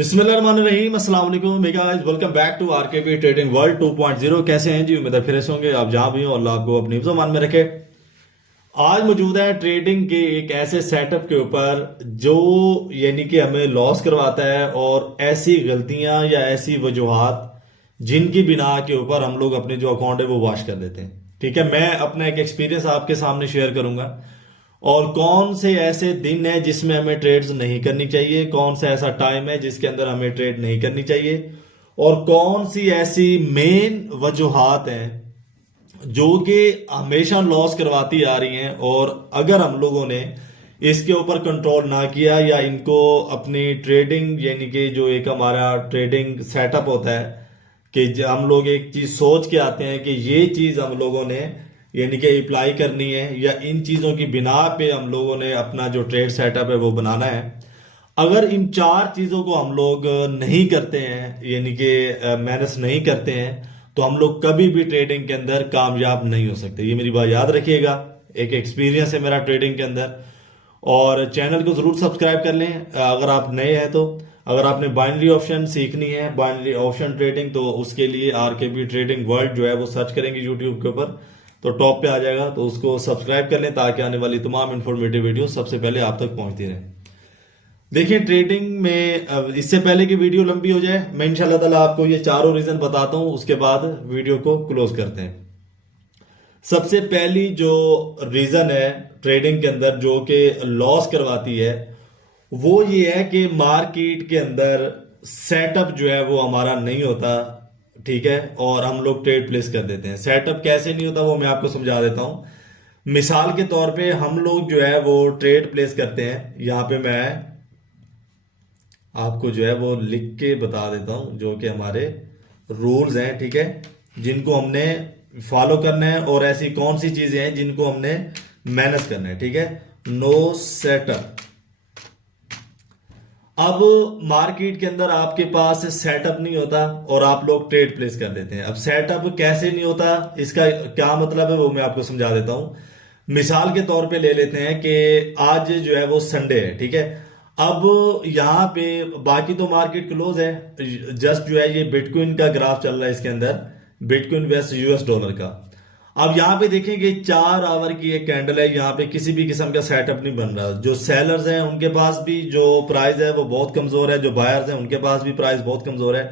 बिस्मिल्लाहिर्रहमानिर्रहीम, अस्सलाम वालेकुम guys, welcome back to RKB trading world 2.0। कैसे हैं जी? उम्मीद है फिर होंगे आप जहां भी हो। अल्लाह आपको अपनी हिफ्ज़ मान में रखे। आज मौजूद है ट्रेडिंग के एक ऐसे सेटअप के ऊपर जो यानी कि हमें लॉस करवाता है, और ऐसी गलतियां या ऐसी वजूहात जिनकी बिना के ऊपर हम लोग अपने जो अकाउंट है वो वॉश कर देते हैं। ठीक है, मैं अपना एक एक्सपीरियंस आपके सामने शेयर करूंगा, और कौन से ऐसे दिन है जिसमें हमें ट्रेड्स नहीं करनी चाहिए, कौन सा ऐसा टाइम है जिसके अंदर हमें ट्रेड नहीं करनी चाहिए, और कौन सी ऐसी मेन वजूहात हैं जो कि हमेशा लॉस करवाती आ रही हैं। और अगर हम लोगों ने इसके ऊपर कंट्रोल ना किया या इनको अपनी ट्रेडिंग यानी कि जो एक हमारा ट्रेडिंग सेटअप होता है कि हम लोग एक चीज सोच के आते हैं कि ये चीज हम लोगों ने यानी कि अप्लाई करनी है, या इन चीजों की बिना पे हम लोगों ने अपना जो ट्रेड सेटअप है वो बनाना है। अगर इन चार चीजों को हम लोग नहीं करते हैं यानी कि मैनेज नहीं करते हैं, तो हम लोग कभी भी ट्रेडिंग के अंदर कामयाब नहीं हो सकते। ये मेरी बात याद रखिएगा, एक एक्सपीरियंस है मेरा ट्रेडिंग के अंदर। और चैनल को जरूर सब्सक्राइब कर लें अगर आप नए हैं तो। अगर आपने बाइनरी ऑप्शन सीखनी है, बाइनरी ऑप्शन ट्रेडिंग, तो उसके लिए आरकेबी ट्रेडिंग वर्ल्ड जो है वो सर्च करेंगे यूट्यूब के ऊपर, तो टॉप पे आ जाएगा। तो उसको सब्सक्राइब कर लें ताकि आने वाली तमाम इन्फॉर्मेटिव वीडियो सबसे पहले आप तक पहुंचती रहे। देखिए, ट्रेडिंग में इससे पहले की वीडियो लंबी हो जाए, मैं इंशाल्लाह ताला आपको ये चारों रीजन बताता हूं, उसके बाद वीडियो को क्लोज करते हैं। सबसे पहली जो रीजन है ट्रेडिंग के अंदर जो कि लॉस करवाती है, वो ये है कि मार्केट के अंदर सेटअप जो है वो हमारा नहीं होता। ठीक है, और हम लोग ट्रेड प्लेस कर देते हैं। सेटअप कैसे नहीं होता वो मैं आपको समझा देता हूं। मिसाल के तौर पे हम लोग जो है वो ट्रेड प्लेस करते हैं। यहां पे मैं आपको जो है वो लिख के बता देता हूं जो कि हमारे रूल्स हैं, ठीक है, जिनको हमने फॉलो करना है, और ऐसी कौन सी चीजें हैं जिनको हमने मैनेज करना है। ठीक है, नो सेटअप। अब मार्केट के अंदर आपके पास सेटअप नहीं होता और आप लोग ट्रेड प्लेस कर देते हैं। अब सेटअप कैसे नहीं होता, इसका क्या मतलब है वो मैं आपको समझा देता हूं। मिसाल के तौर पे ले लेते हैं कि आज जो है वो संडे है। ठीक है, अब यहां पे बाकी तो मार्केट क्लोज है, जस्ट जो है ये बिटकॉइन का ग्राफ चल रहा है इसके अंदर, बिटकॉइन वेस्ट यूएस डॉलर का। अब यहां पे देखेंगे 4 आवर की एक कैंडल है, यहां पे किसी भी किस्म का सेटअप नहीं बन रहा। जो सेलर्स हैं उनके पास भी जो प्राइस है वो बहुत कमजोर है, जो बायर्स हैं उनके पास भी प्राइस बहुत कमजोर है।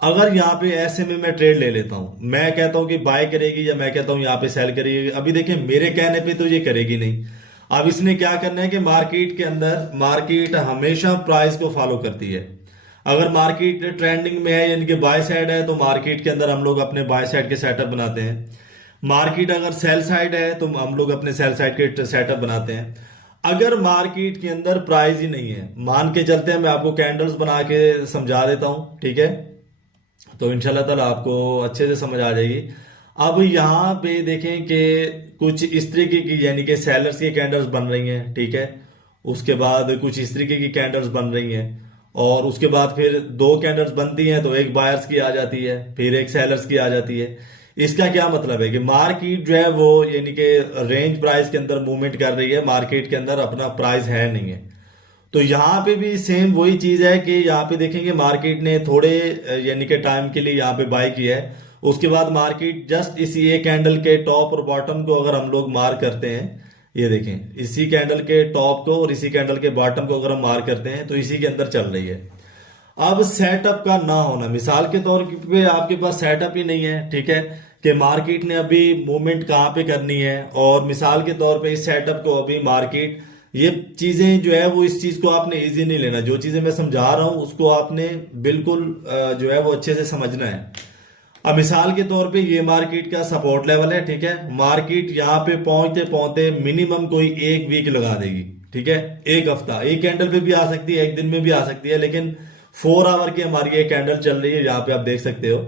अगर यहाँ पे ऐसे में मैं ट्रेड ले लेता हूं, मैं कहता हूं कि बाय करेगी या मैं कहता हूं यहाँ पे सेल करेगी, अभी देखिए मेरे कहने पे तो ये करेगी नहीं। अब इसने क्या करना है कि मार्केट के अंदर मार्केट हमेशा प्राइस को फॉलो करती है। अगर मार्केट ट्रेंडिंग में है यानी कि बाय साइड है, तो मार्केट के अंदर हम लोग अपने बाय साइड के सेटअप बनाते हैं। मार्केट अगर सेल साइड है तो हम लोग अपने सेल साइड के सेटअप बनाते हैं। अगर मार्केट के अंदर प्राइस ही नहीं है, मान के चलते हैं, मैं आपको कैंडल्स बना के समझा देता हूं, ठीक है, तो इंशाल्लाह ताला आपको अच्छे से समझ आ जाएगी। अब यहां पे देखें कि कुछ इस तरीके की यानी कि सेलर्स की कैंडल्स बन रही हैं। ठीक है, उसके बाद कुछ इस तरीके की कैंडल्स बन रही हैं, और उसके बाद फिर 2 कैंडल्स बनती हैं, तो एक बायर्स की आ जाती है, फिर एक सेलर्स की आ जाती है। इसका क्या मतलब है कि मार्केट जो है वो यानी कि रेंज प्राइस के अंदर मूवमेंट कर रही है, मार्केट के अंदर अपना प्राइस है नहीं है। तो यहाँ पे भी सेम वही चीज है कि यहाँ पे देखेंगे मार्केट ने थोड़े यानी कि टाइम के लिए यहाँ पे बाय किया है। उसके बाद मार्केट जस्ट इसी एक कैंडल के टॉप और बॉटम को अगर हम लोग मार करते हैं, ये देखें इसी कैंडल के टॉप को और इसी कैंडल के बॉटम को अगर हम मार करते हैं, तो इसी के अंदर चल रही है। अब सेटअप का ना होना, मिसाल के तौर पे आपके पास सेटअप ही नहीं है, ठीक है, कि मार्केट ने अभी मूवमेंट कहाँ पे करनी है, और मिसाल के तौर पे इस सेटअप को अभी मार्केट, ये चीजें जो है वो इस चीज को आपने इजी नहीं लेना। जो चीजें मैं समझा रहा हूं उसको आपने बिल्कुल जो है वो अच्छे से समझना है। अब मिसाल के तौर पे ये मार्केट का सपोर्ट लेवल है, ठीक है, मार्केट यहाँ पे पहुंचते पहुंचते मिनिमम कोई 1 वीक लगा देगी। ठीक है, एक हफ्ता, एक कैंडल पे भी आ सकती है, एक दिन में भी आ सकती है, लेकिन 4 आवर की हमारी एक कैंडल चल रही है, यहाँ पे आप देख सकते हो।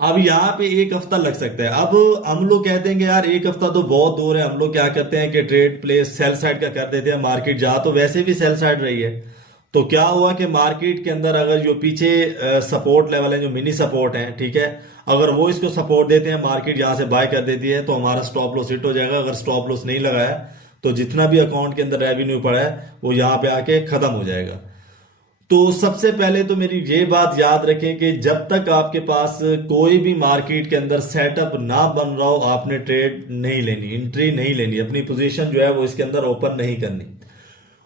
अब यहाँ पे एक हफ्ता लग सकता है। अब हम लोग कहते हैं कि यार एक हफ्ता तो बहुत दूर है, हम लोग क्या करते हैं कि ट्रेड प्लेस सेल साइड का कर देते हैं। मार्केट जा तो वैसे भी सेल साइड रही है, तो क्या हुआ कि मार्केट के अंदर अगर जो पीछे सपोर्ट लेवल है, जो मिनी सपोर्ट है, ठीक है, अगर वो इसको सपोर्ट देते हैं, मार्केट यहाँ से बाय कर देती है, तो हमारा स्टॉप लॉस हिट हो जाएगा। अगर स्टॉप लॉस नहीं लगाया तो जितना भी अकाउंट के अंदर रेवेन्यू पड़ा है वो यहाँ पे आके खत्म हो जाएगा। तो सबसे पहले तो मेरी ये बात याद रखें कि जब तक आपके पास कोई भी मार्केट के अंदर सेटअप ना बन रहा हो, आपने ट्रेड नहीं लेनी, एंट्री नहीं लेनी, अपनी पोजीशन जो है वो इसके अंदर ओपन नहीं करनी।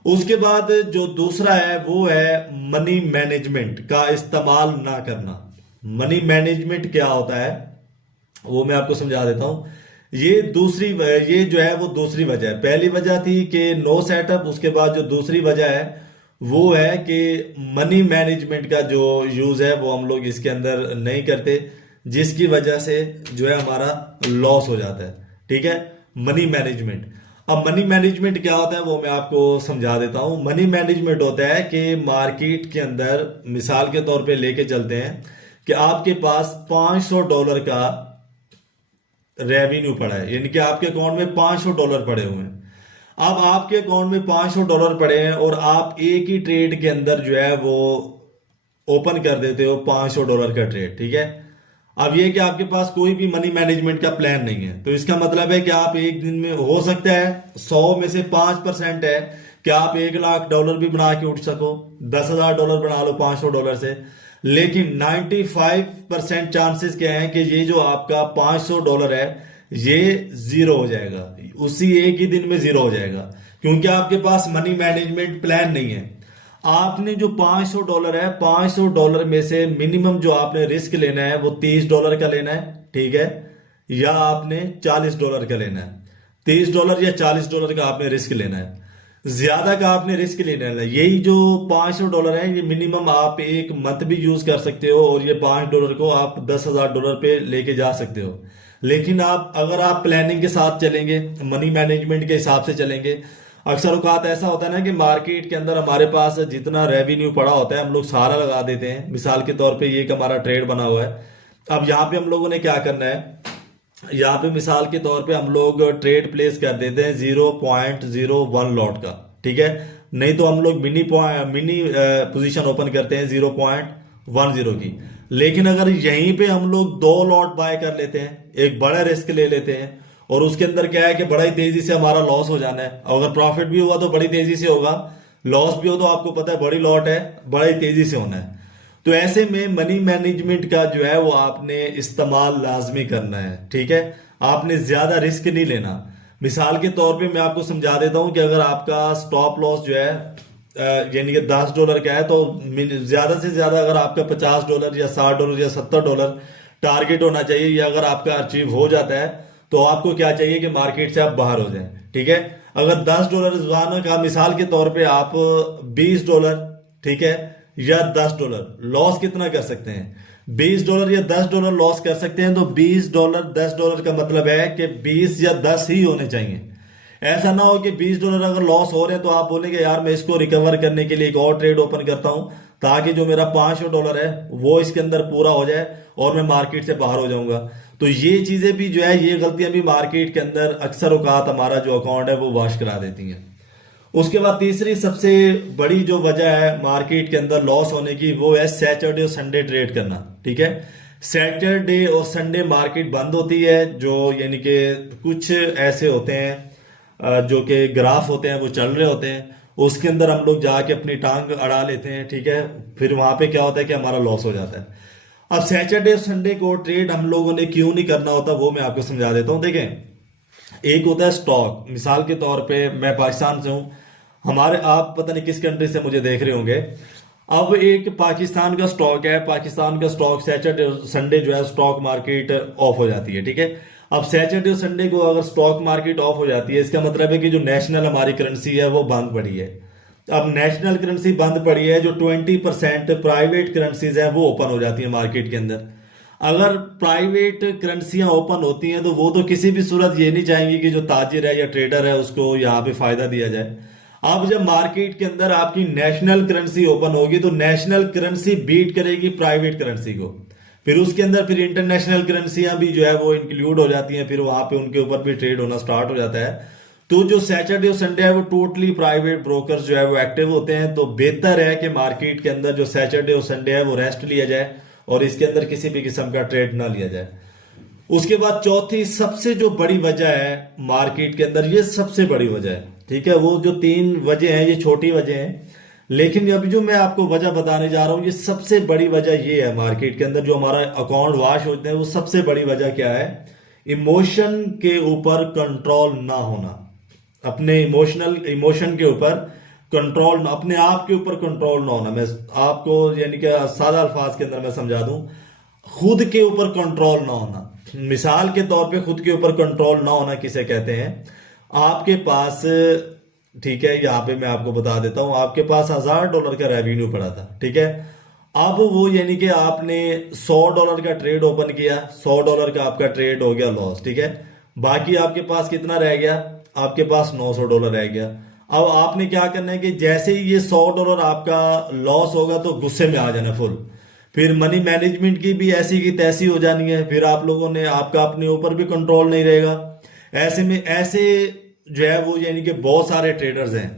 उसके बाद जो दूसरा है वो है मनी मैनेजमेंट का इस्तेमाल ना करना। मनी मैनेजमेंट क्या होता है वो मैं आपको समझा देता हूं। ये जो है वो दूसरी वजह है। पहली वजह थी कि नो सेटअप, उसके बाद जो दूसरी वजह है वो है कि मनी मैनेजमेंट का जो यूज है वो हम लोग इसके अंदर नहीं करते, जिसकी वजह से जो है हमारा लॉस हो जाता है। ठीक है, मनी मैनेजमेंट। अब मनी मैनेजमेंट क्या होता है वो मैं आपको समझा देता हूं। मनी मैनेजमेंट होता है कि मार्केट के अंदर मिसाल के तौर पे लेके चलते हैं कि आपके पास $500 का रेवेन्यू पड़ा है, यानी कि आपके अकाउंट में $500 पड़े हुए हैं। अब आपके अकाउंट में $500 पड़े हैं और आप एक ही ट्रेड के अंदर जो है वो ओपन कर देते हो $500 का ट्रेड। ठीक है, अब ये कि आपके पास कोई भी मनी मैनेजमेंट का प्लान नहीं है, तो इसका मतलब है कि आप एक दिन में, हो सकता है 100 में से 5% है कि आप $1,00,000 भी बना के उठ सको, $10,000 बना लो $500 से, लेकिन 95% चांसेस क्या है कि ये जो आपका $500 है ये जीरो हो जाएगा, उसी एक ही दिन में जीरो हो जाएगा, क्योंकि आपके पास मनी मैनेजमेंट प्लान नहीं है। आपने जो $500 है, $500 में से मिनिमम जो आपने रिस्क लेना है वो $30 का लेना है। ठीक है, या आपने $40 का लेना है। $30 या $40 का आपने रिस्क लेना है, ज्यादा का आपने रिस्क लेना है। यही जो $500 है ये मिनिमम आप एक मंथ भी यूज कर सकते हो, और ये $5 को आप $10,000 पे लेके जा सकते हो। लेकिन आप अगर आप प्लानिंग के साथ चलेंगे, मनी मैनेजमेंट के हिसाब से चलेंगे, अक्सर औकात ऐसा होता है ना कि मार्केट के अंदर हमारे पास जितना रेवेन्यू पड़ा होता है हम लोग सारा लगा देते हैं। मिसाल के तौर पे ये एक हमारा ट्रेड बना हुआ है। अब यहाँ पे हम लोगों ने क्या करना है, यहाँ पे मिसाल के तौर पे हम लोग ट्रेड प्लेस कर देते हैं 0.01 लॉट का। ठीक है, नहीं तो हम लोग मिनी पोजीशन ओपन करते हैं 0.10 की। लेकिन अगर यहीं पे हम लोग 2 लॉट बाय कर लेते हैं, एक बड़ा रिस्क ले लेते हैं, और उसके अंदर क्या है कि बड़ा ही तेजी से हमारा लॉस हो जाना है। अगर प्रॉफिट भी हुआ तो बड़ी तेजी से होगा, लॉस भी हो तो आपको पता है बड़ी लॉट है, बड़ा ही तेजी से होना है। तो ऐसे में मनी मैनेजमेंट का जो है वो आपने इस्तेमाल लाजमी करना है। ठीक है, आपने ज्यादा रिस्क नहीं लेना। मिसाल के तौर पे मैं आपको समझा देता हूं कि अगर आपका स्टॉप लॉस जो है यानी कि $10 का है, तो ज्यादा से ज्यादा अगर आपका $50 या $60 या $70 टारगेट होना चाहिए, या अगर आपका अचीव हो जाता है तो आपको क्या चाहिए कि मार्केट से आप बाहर हो जाएं। ठीक है, अगर $10 रोजाना का मिसाल के तौर पे आप $20, ठीक है, या $10 लॉस कितना कर सकते हैं, $20 या $10 लॉस कर सकते हैं, तो $20 $10 का मतलब है कि 20 या 10 ही होने चाहिए। ऐसा ना हो कि $20 अगर लॉस हो रहे हैं तो आप बोलेंगे यार मैं इसको रिकवर करने के लिए एक और ट्रेड ओपन करता हूं, ताकि जो मेरा $500 है वो इसके अंदर पूरा हो जाए और मैं मार्केट से बाहर हो जाऊंगा। तो ये चीजें भी जो है, ये गलतियां भी मार्केट के अंदर अक्सर औकात हमारा जो अकाउंट है वो वॉश करा देती हैं। उसके बाद तीसरी सबसे बड़ी जो वजह है मार्केट के अंदर लॉस होने की, वो है सैटरडे और संडे ट्रेड करना। ठीक है, सैटरडे और संडे मार्केट बंद होती है, जो यानी कि कुछ ऐसे होते हैं जो कि ग्राफ होते हैं वो चल रहे होते हैं, उसके अंदर हम लोग जाके अपनी टांग अड़ा लेते हैं। ठीक है, फिर वहां पे क्या होता है कि हमारा लॉस हो जाता है। अब सैटरडे और संडे को ट्रेड हम लोगों ने क्यों नहीं करना होता वो मैं आपको समझा देता हूं। देखें, एक होता है स्टॉक। मिसाल के तौर पे मैं पाकिस्तान से हूं, हमारे, आप पता नहीं किस कंट्री से मुझे देख रहे होंगे। अब एक पाकिस्तान का स्टॉक है, पाकिस्तान का स्टॉक सैटरडे और संडे जो है स्टॉक मार्केट ऑफ हो जाती है। ठीक है, अब सैटरडे और संडे को अगर स्टॉक मार्केट ऑफ हो जाती है, इसका मतलब है कि जो नेशनल हमारी करेंसी है वो बंद पड़ी है। अब नेशनल करेंसी बंद पड़ी है, जो 20% प्राइवेट करेंसीज है वो ओपन हो जाती है मार्केट के अंदर। अगर प्राइवेट करेंसियां ओपन होती हैं तो वो तो किसी भी सूरत ये नहीं चाहेंगी कि जो ताजिर है या ट्रेडर है उसको यहाँ पे फायदा दिया जाए। अब जब मार्केट के अंदर आपकी नेशनल करेंसी ओपन होगी तो नेशनल करेंसी बीट करेगी प्राइवेट करेंसी को, फिर उसके अंदर फिर इंटरनेशनल करेंसियां भी जो है वो इंक्लूड हो जाती हैं, फिर वहां पे उनके ऊपर भी ट्रेड होना स्टार्ट हो जाता है। तो जो सैटरडे और संडे है वो टोटली प्राइवेट ब्रोकर्स जो है वो एक्टिव होते हैं। तो बेहतर है कि मार्केट के अंदर जो सैटरडे और संडे है वो रेस्ट लिया जाए और इसके अंदर किसी भी किस्म का ट्रेड ना लिया जाए। उसके बाद चौथी सबसे जो बड़ी वजह है मार्केट के अंदर, ये सबसे बड़ी वजह है। ठीक है, वो जो 3 वजह हैं ये छोटी वजह हैं, लेकिन अभी जो मैं आपको वजह बताने जा रहा हूं, ये सबसे बड़ी वजह ये है मार्केट के अंदर जो हमारा अकाउंट वाश होते हैं, वो सबसे बड़ी वजह क्या है? इमोशन के ऊपर कंट्रोल ना होना। अपने इमोशन के ऊपर कंट्रोल, अपने आप के ऊपर कंट्रोल ना होना। मैं आपको यानी कि सादा अल्फाज के अंदर मैं समझा दूं, खुद के ऊपर कंट्रोल ना होना। मिसाल के तौर पे खुद के ऊपर कंट्रोल ना होना किसे कहते हैं? आपके पास, ठीक है, यहाँ पे मैं आपको बता देता हूं, आपके पास $1000 का रेवेन्यू पड़ा था, ठीक है। अब वो यानी कि आपने $100 का ट्रेड ओपन किया, $100 का आपका ट्रेड हो गया लॉस, ठीक है। बाकी आपके पास कितना रह गया? आपके पास $900 रह गया। अब आपने क्या करना है कि जैसे ही ये $100 आपका लॉस होगा तो गुस्से में आ जाना फुल। फिर मनी मैनेजमेंट की भी ऐसी की तैसी हो जानी है, फिर आप लोगों ने, आपका अपने ऊपर भी कंट्रोल नहीं रहेगा। ऐसे में ऐसे जो है वो यानी कि बहुत सारे ट्रेडर्स हैं,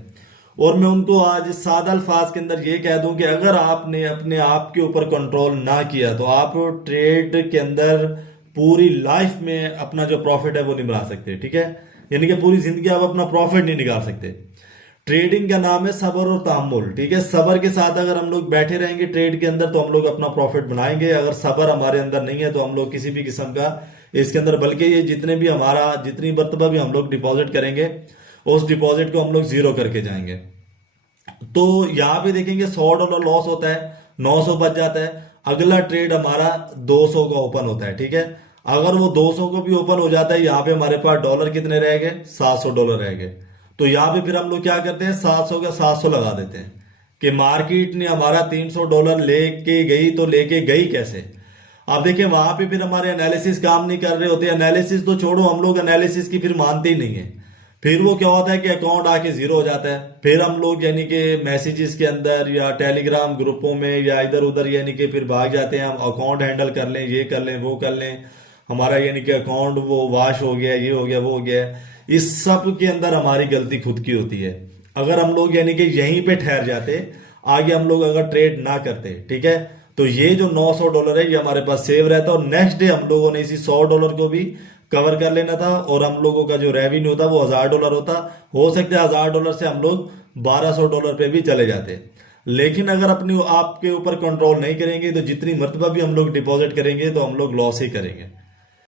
और मैं उनको आज सादा अल्फाज के अंदर ये कह दूं कि अगर आपने अपने आप के ऊपर कंट्रोल ना किया तो आप ट्रेड के अंदर पूरी लाइफ में अपना जो प्रॉफिट है वो नहीं बना सकते, ठीक है। यानी कि पूरी जिंदगी आप अपना प्रॉफिट नहीं निकाल सकते। ट्रेडिंग का नाम है सबर और तहम्मुल, ठीक है। सबर के साथ अगर हम लोग बैठे रहेंगे ट्रेड के अंदर तो हम लोग अपना प्रॉफिट बनाएंगे। अगर सबर हमारे अंदर नहीं है तो हम लोग किसी भी किस्म का इसके अंदर, बल्कि ये जितनी मरतबा भी हम लोग डिपॉजिट करेंगे उस डिपॉजिट को हम लोग जीरो करके जाएंगे। तो यहाँ पे देखेंगे $100 लॉस होता है, 900 बच जाता है। अगला ट्रेड हमारा 200 का ओपन होता है, ठीक है। अगर वो 200 को भी ओपन हो जाता है, यहाँ पे हमारे पास डॉलर कितने रह गए? $700 रह गए। तो यहाँ पे फिर हम लोग क्या करते हैं, 700 का 700 लगा देते हैं कि मार्केट ने हमारा $300 लेके गई, तो लेके गई कैसे? आप देखिए वहां पे फिर हमारे एनालिसिस काम नहीं कर रहे होते। एनालिसिस तो छोड़ो, हम लोग एनालिसिस की फिर मानते ही नहीं है। फिर वो क्या होता है कि अकाउंट आके जीरो हो जाता है। फिर हम लोग यानी कि मैसेजेस के अंदर या टेलीग्राम ग्रुपों में या इधर उधर यानी कि फिर भाग जाते हैं, हम अकाउंट हैंडल कर लें, ये कर लें, वो कर लें, हमारा यानी कि अकाउंट वो वाश हो गया, ये हो गया, वो हो गया। इस सब के अंदर हमारी गलती खुद की होती है। अगर हम लोग यानी कि यहीं पे ठहर जाते, आगे हम लोग अगर ट्रेड ना करते, ठीक है, तो ये जो $900 है ये हमारे पास सेव रहता, और नेक्स्ट डे हम लोगों ने इसी $100 को भी कवर कर लेना था, और हम लोगों का जो रेवेन्यू था वो $1000 होता। हो सकता है $1000 से हम लोग $1200 पे भी चले जाते। लेकिन अगर अपने आपके ऊपर कंट्रोल नहीं करेंगे तो जितनी मर्तबा भी हम लोग डिपॉजिट करेंगे तो हम लोग लॉस ही करेंगे।